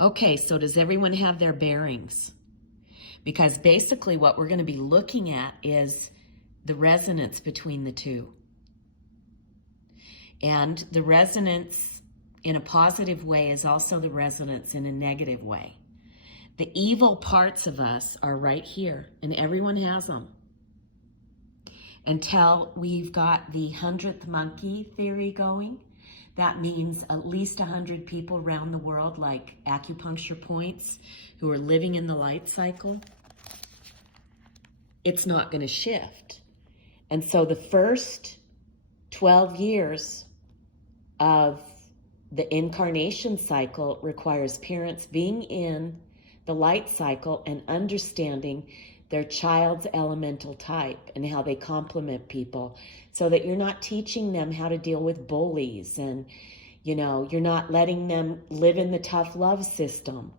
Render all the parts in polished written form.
Okay, so does everyone have their bearings? Because basically what we're going to be looking at is the resonance between the two. And the resonance in a positive way is also the resonance in a negative way. The evil parts of us are right here, and everyone has them. Until we've got the 100th monkey theory going, that means at least 100 people around the world, like acupuncture points, who are living in the light cycle, it's not going to shift. And so the first 12 years of the incarnation cycle requires parents being in the light cycle and understanding their child's elemental type and how they complement people, so that you're not teaching them how to deal with bullies, and you're not letting them live in the tough love system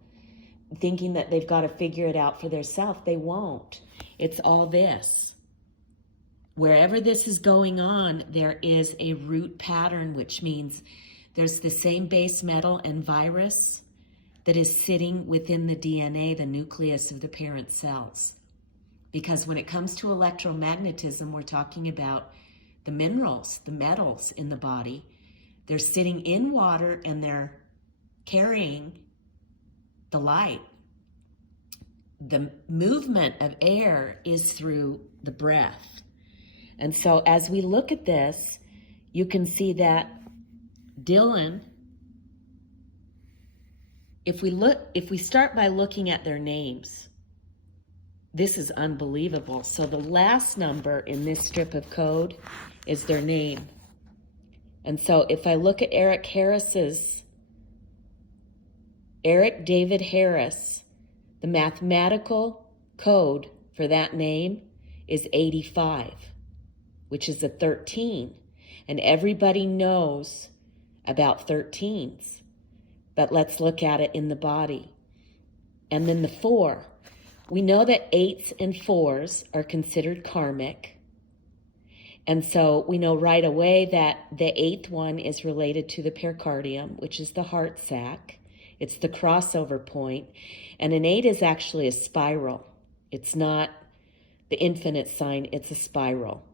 thinking that they've got to figure it out for themselves. They won't. It's all this. Wherever this is going on, there is a root pattern, which means there's the same base metal and virus that is sitting within the DNA, the nucleus of the parent cells. Because when it comes to electromagnetism, we're talking about the minerals, the metals in the body. They're sitting in water and they're carrying the light. The movement of air is through the breath. And so as we look at this, you can see that Dylan, if we start by looking at their names, this is unbelievable. So the last number in this strip of code is their name. And so if I look at Eric David Harris, the mathematical code for that name is 85, which is a 13. And everybody knows about 13s. But let's look at it in the body. And then the 4. We know that 8s and 4s are considered karmic. And so we know right away that the 8th one is related to the pericardium, which is the heart sac. It's the crossover point. And an 8 is actually a spiral. It's not the infinite sign, it's a spiral.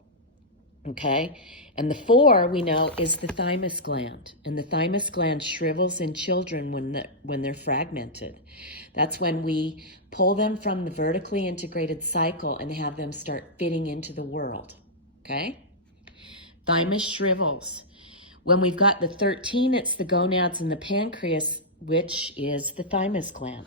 Okay? And the 4, we know, is the thymus gland. And the thymus gland shrivels in children when they're fragmented. That's when we pull them from the vertically integrated cycle and have them start fitting into the world. Okay? Thymus shrivels. When we've got the 13, it's the gonads and the pancreas, which is the thymus gland.